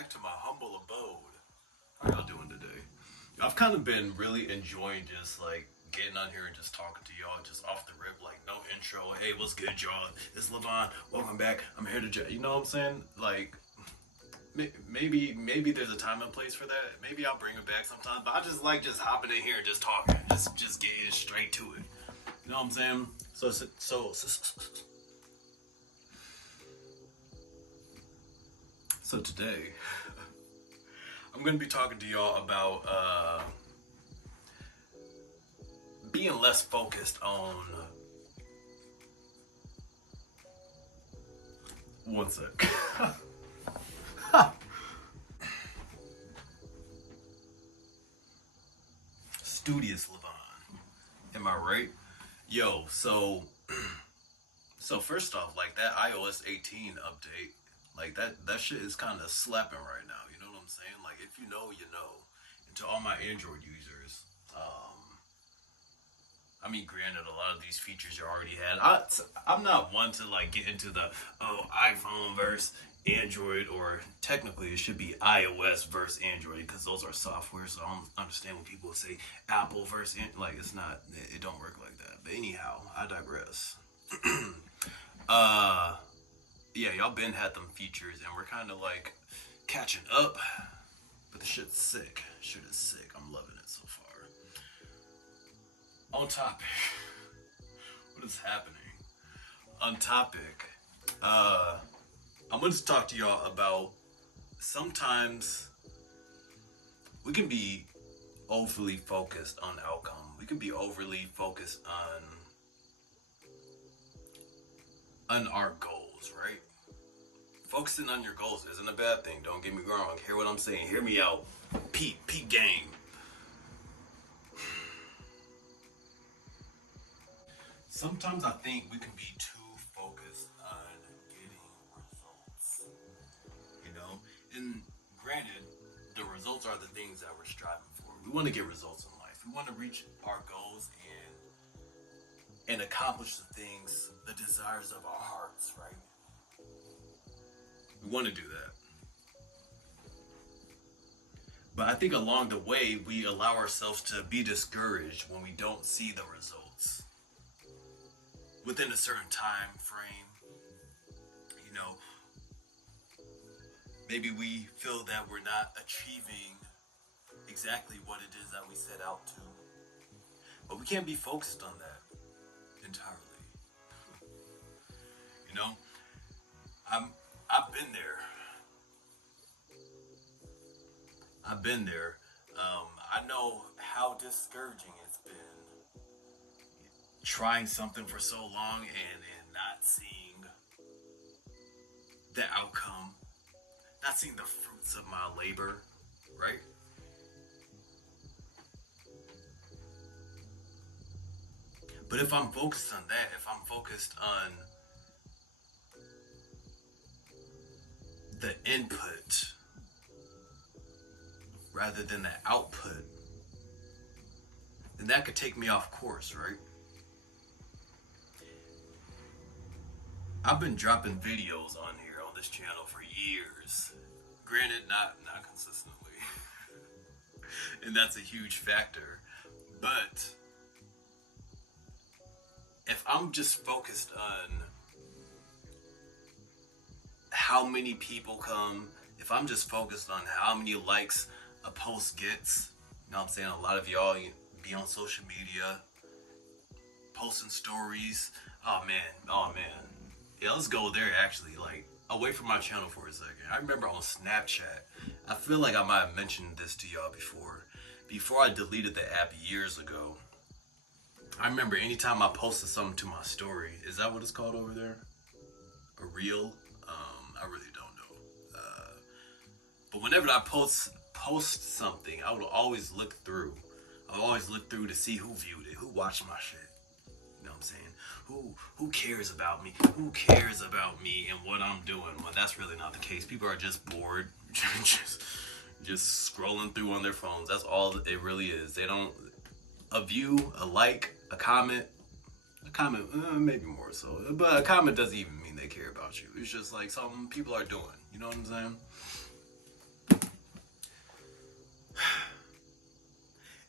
back to my humble abode. How y'all doing today? I've kind of been really enjoying just like getting on here and just talking to y'all just off the rip, like no intro. Hey, what's good, y'all? It's Levon. Welcome back. I'm here to, you know what I'm saying? Like maybe there's a time and place for that. Maybe I'll bring it back sometime. But I just like just hopping in here and just talking, just getting straight to it. You know what I'm saying? So today I'm gonna be talking to y'all about being less focused on one sec. Studious Levon. Am I right? Yo, so first off, like that iOS 18 update, like that shit is kind of slapping right now. You know what I'm saying? Like if you know, you know. And to all my Android users, I mean, granted, a lot of these features you already had. I'm not one to like get into the iPhone versus Android, or technically it should be iOS versus Android because those are software. So I don't understand when people say Apple versus like it's not. It don't work like that. But anyhow, I digress. uh, yeah, y'all been had them features, and we're kind of like catching up. But the shit's sick. Shit is sick. I'm loving it so far. On topic. What is happening? On topic. I'm going to talk to y'all about sometimes we can be overly focused on outcome. We can be overly focused on our goals, right? Focusing on your goals isn't a bad thing. Don't get me wrong. Hear what I'm saying. Hear me out. Peak game. Sometimes I think we can be too focused on getting results, you know? And granted, the results are the things that we're striving for. We want to get results in life. We want to reach our goals and accomplish the things, the desires of our hearts, right? We want to do that. But I think along the way, we allow ourselves to be discouraged when we don't see the results within a certain time frame. You know, maybe we feel that we're not achieving exactly what it is that we set out to. But we can't be focused on that entirely. You know, I've been there. I've been there. I know how discouraging it's been trying something for so long and not seeing the outcome, not seeing the fruits of my labor, right? But if I'm focused on that, if I'm focused on the input rather than the output, then that could take me off course, right? I've been dropping videos on here on this channel for years. Granted, not consistently. And that's a huge factor. But if I'm just focused on how many people come, if I'm just focused on how many likes a post gets, you know what I'm saying? A lot of y'all be on social media, posting stories. Oh man. Yeah, let's go there actually, like away from my channel for a second. I remember on Snapchat, I feel like I might have mentioned this to y'all before. Before I deleted the app years ago, I remember anytime I posted something to my story, is that what it's called over there? A reel? I really don't know. But whenever I post something, I would always look through. I would always look through to see who viewed it, who watched my shit. You know what I'm saying? Who cares about me? Who cares about me and what I'm doing? Well, that's really not the case. People are just bored, just scrolling through on their phones. That's all it really is. They don't a view, a like, a comment, maybe more so, but a comment doesn't even mean they care about you. It's just like something people are doing. You know what I'm saying?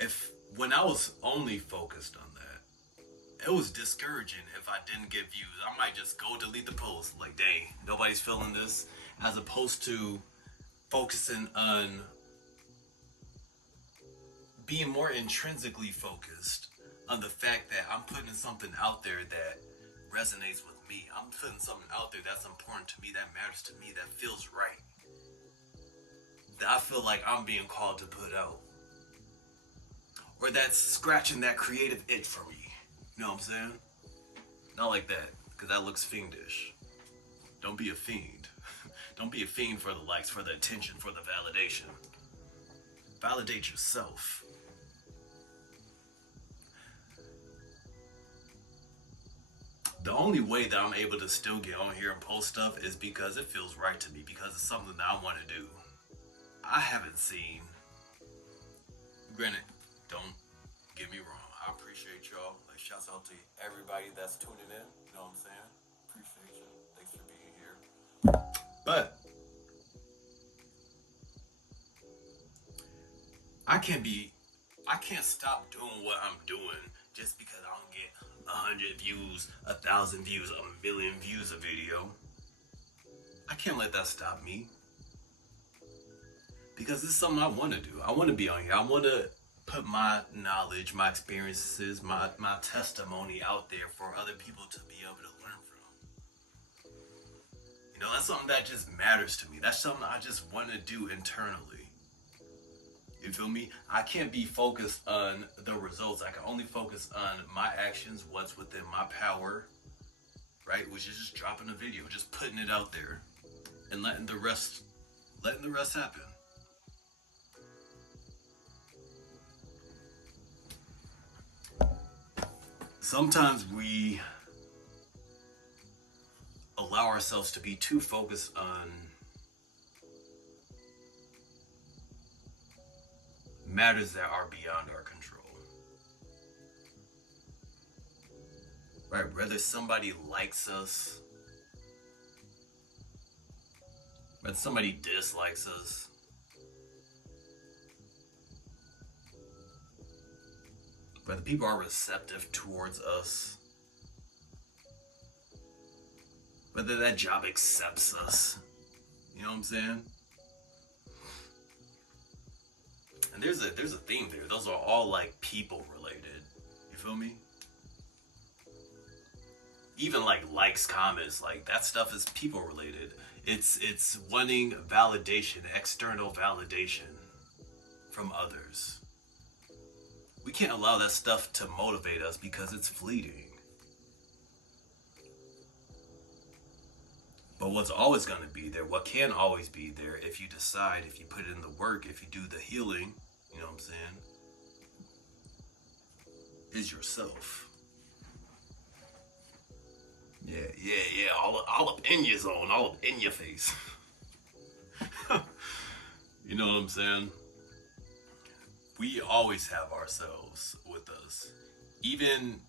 if when I was only focused on that, it was discouraging if I didn't get views. I might just go delete the post. Like, dang, nobody's feeling this. As opposed to focusing on being more intrinsically focused on the fact that I'm putting something out there that resonates with me. I'm putting something out there that's important to me, that matters to me, that feels right. That I feel like I'm being called to put out. Or that's scratching that creative itch for me. You know what I'm saying? Not like that, because that looks fiendish. Don't be a fiend. Don't be a fiend for the likes, for the attention, for the validation. Validate yourself. The only way that I'm able to still get on here and post stuff is because it feels right to me, because it's something that I want to do. I haven't seen, granted, don't get me wrong, I appreciate y'all. Like, shouts out to everybody that's tuning in, you know what I'm saying? Appreciate you. Thanks for being here. But I can't stop doing what I'm doing just because I don't get 100 views, 1,000 views, 1,000,000 views a video. I can't let that stop me. Because this is something I want to do. I want to be on here. I want to put my knowledge, my experiences, my testimony out there for other people to be able to learn from. You know, that's something that just matters to me. That's something I just want to do internally. You feel me? I can't be focused on the results. I can only focus on my actions, what's within my power, right? Which is just dropping a video, just putting it out there and letting the rest happen. Sometimes we allow ourselves to be too focused on matters that are beyond our control. Right? Whether somebody likes us, whether somebody dislikes us, whether people are receptive towards us, whether that job accepts us. You know what I'm saying? And there's a theme there. Those are all like people related. You feel me? Even like likes, comments, like that stuff is people related. It's wanting validation, external validation from others. We can't allow that stuff to motivate us because it's fleeting. But what's always going to be there, what can always be there, if you decide, if you put in the work, if you do the healing, you know what I'm saying, is yourself. Yeah, all up in your zone, all up in your face. You know what I'm saying? We always have ourselves with us. Even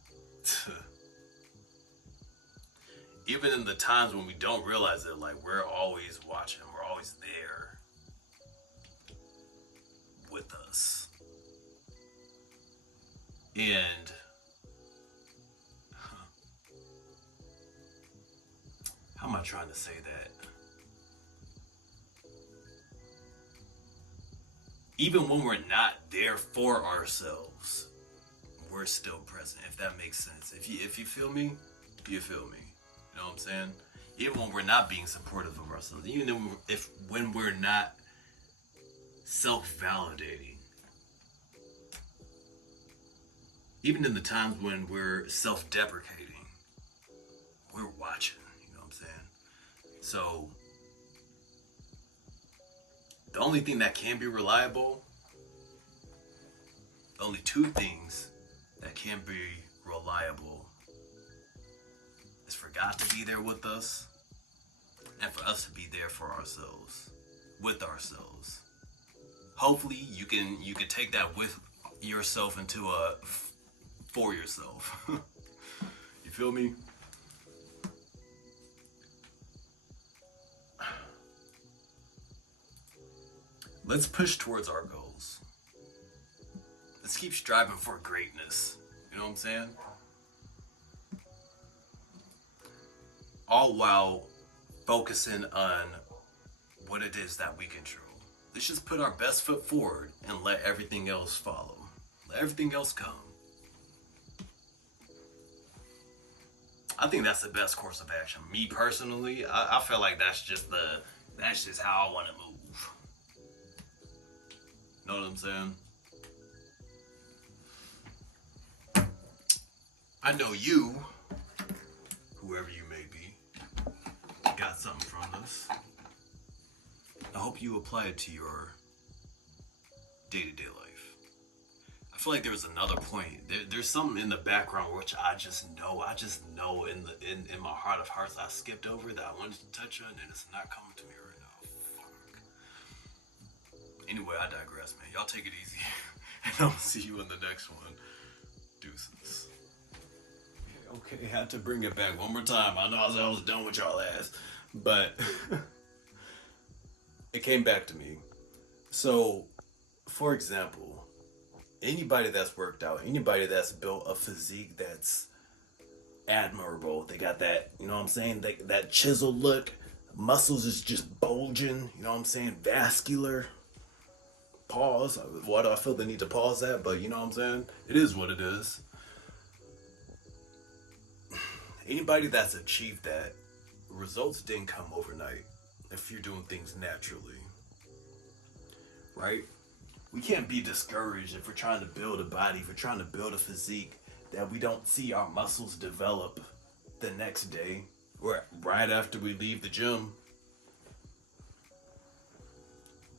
in the times when we don't realize it, like we're always watching, we're always there with us. And how am I trying to say that? Even when we're not there for ourselves, we're still present, if that makes sense. If you feel me, you feel me. You know what I'm saying? Even when we're not being supportive of ourselves, even when we're not self-validating, even in the times when we're self-deprecating, we're watching. You know what I'm saying? So the only thing that can be reliable, the only two things that can be reliable is for God to be there with us and for us to be there for ourselves, with ourselves. Hopefully you can take that with yourself into a for yourself. You feel me? Let's push towards our goals. Let's keep striving for greatness. You know what I'm saying? All while focusing on what it is that we control. Let's just put our best foot forward and let everything else follow. Let everything else come. I think that's the best course of action. Me personally, I feel like that's just how I want to move. Know what I'm saying? I know you, whoever you may be, got something from this. I hope you apply it to your day-to-day life. I feel like there was another point. There's something in the background which I just know in my heart of hearts I skipped over that I wanted to touch on, and it's not coming to me right now. Fuck. Anyway, I digress, man. Y'all take it easy, and I'll see you in the next one. Deuces. Okay, had to bring it back one more time. I know I was done with y'all ass, but it came back to me. So, for example, anybody that's worked out, anybody that's built a physique that's admirable, they got that, you know what I'm saying, that chiseled look, muscles is just bulging, you know what I'm saying, vascular. Pause. Why do I feel the need to pause that? But you know what I'm saying? It is what it is. Anybody that's achieved that, results didn't come overnight if you're doing things naturally. Right? We can't be discouraged if we're trying to build a body, if we're trying to build a physique, that we don't see our muscles develop the next day or right after we leave the gym.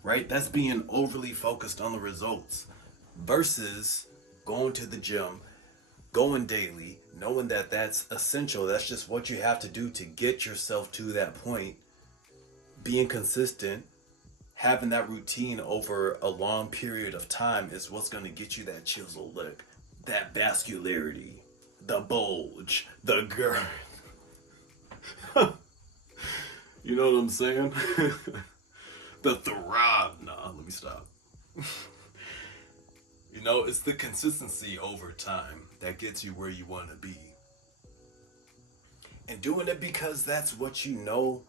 Right? That's being overly focused on the results versus going to the gym, going daily, knowing that that's essential. That's just what you have to do to get yourself to that point. Being consistent, having that routine over a long period of time is what's going to get you that chisel look, that vascularity, the bulge, the girth. You know what I'm saying? The throb. Nah, let me stop. You know, it's the consistency over time that gets you where you want to be. And doing it because that's what you know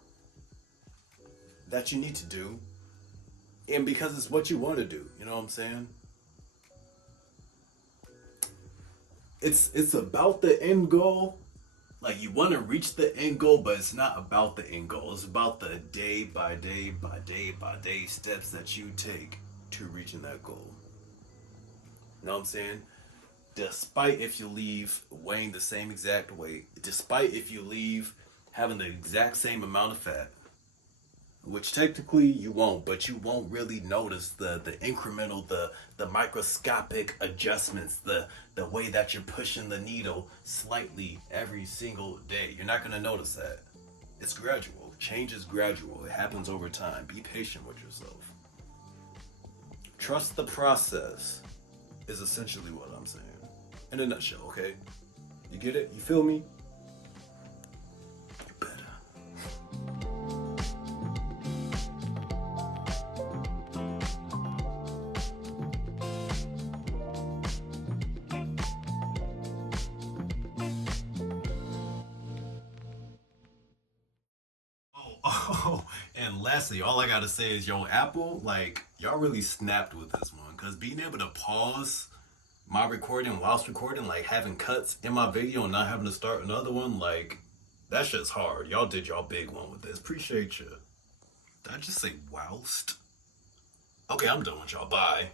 that you need to do. And because it's what you want to do. You know what I'm saying? It's about the end goal. Like, you want to reach the end goal, but it's not about the end goal. It's about the day by day by day by day steps that you take to reaching that goal. You know what I'm saying? Despite if you leave weighing the same exact weight, despite if you leave having the exact same amount of fat, which technically you won't, but you won't really notice the incremental, the microscopic adjustments, the way that you're pushing the needle slightly every single day. You're not going to notice that. It's gradual. Change is gradual. It happens over time. Be patient with yourself. Trust the process is essentially what I'm saying. In a nutshell, okay? You get it? You feel me? You better. Oh, and lastly, all I gotta say is, yo, Apple, like, y'all really snapped with this one, because being able to pause my recording whilst recording, like having cuts in my video and not having to start another one, like, that shit's hard. Y'all did y'all big one with this. Appreciate you. Did I just say whilst? Okay, I'm done with y'all. Bye.